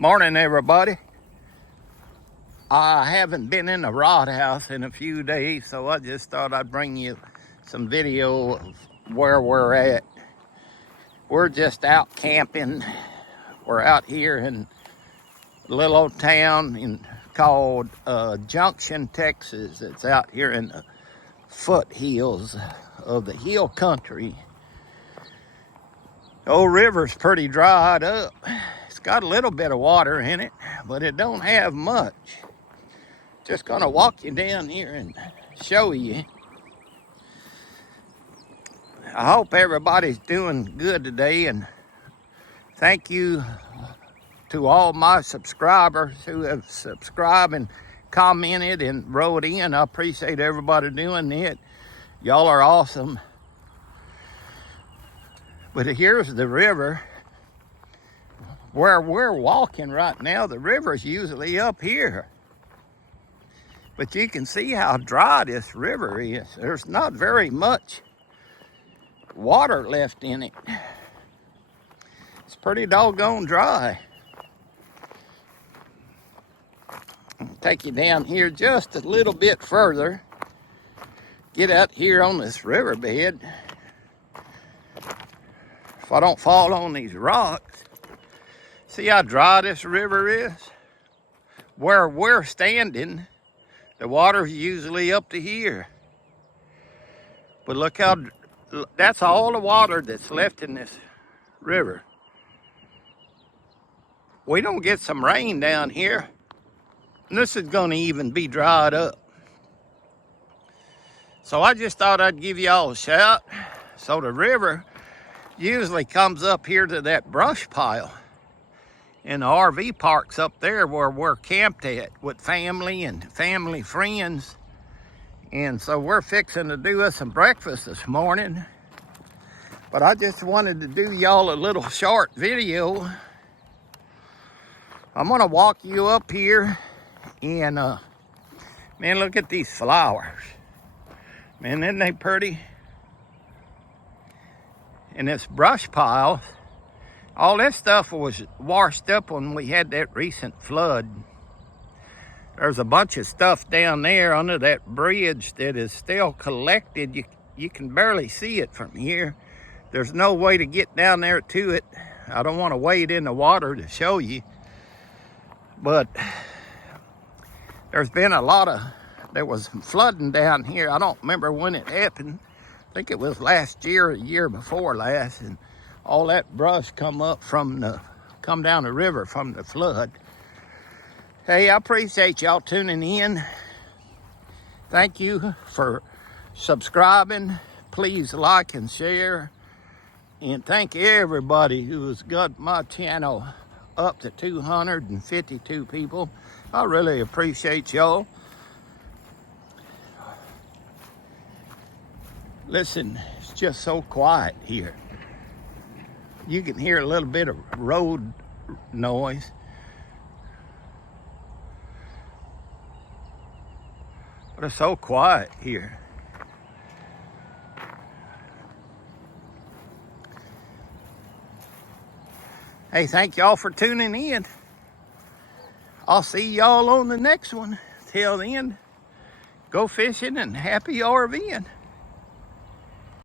Morning, everybody. I haven't been in the rod house in a few days, so I just thought I'd bring you some video of where we're at. We're just out camping. We're out here in a little old town called Junction, Texas. It's out here in the foothills of the hill country. The old river's pretty dried up. It's got a little bit of water in it, but it don't have much. Just gonna walk you down here and show you. I hope everybody's doing good today, and thank you to all my subscribers who have subscribed and commented and wrote in. I appreciate everybody doing it. Y'all are awesome. But here's the river. Where we're walking right now, the river's usually up here. But you can see how dry this river is. There's not very much water left in it. It's pretty doggone dry. I'll take you down here just a little bit further. Get out here on this riverbed. If I don't fall on these rocks. See how dry this river is? Where we're standing, the water's usually up to here. But look how, that's all the water that's left in this river. We don't get some rain down here, and this is gonna even be dried up. So I just thought I'd give y'all a shout. So the river usually comes up here to that brush pile. And the RV park's up there where we're camped at with family and family friends. And so we're fixing to do us some breakfast this morning. But I just wanted to do y'all a little short video. I'm gonna walk you up here and man, look at these flowers. Man, isn't they pretty? And this brush pile, all this stuff was washed up when we had that recent flood. There's a bunch of stuff down there under that bridge that is still collected. You can barely see it from here. There's no way to get down there to it. I don't want to wade in the water to show you. But there's been there was flooding down here. I don't remember when it happened. I think it was last year or the year before last. And all that brush come down the river from the flood. Hey, I appreciate y'all tuning in. Thank you for subscribing. Please like and share. And thank everybody who has got my channel up to 252 people. I really appreciate y'all. Listen, it's just so quiet here. You can hear a little bit of road noise. But it's so quiet here. Hey, thank y'all for tuning in. I'll see y'all on the next one. Till then, go fishing and happy RVing.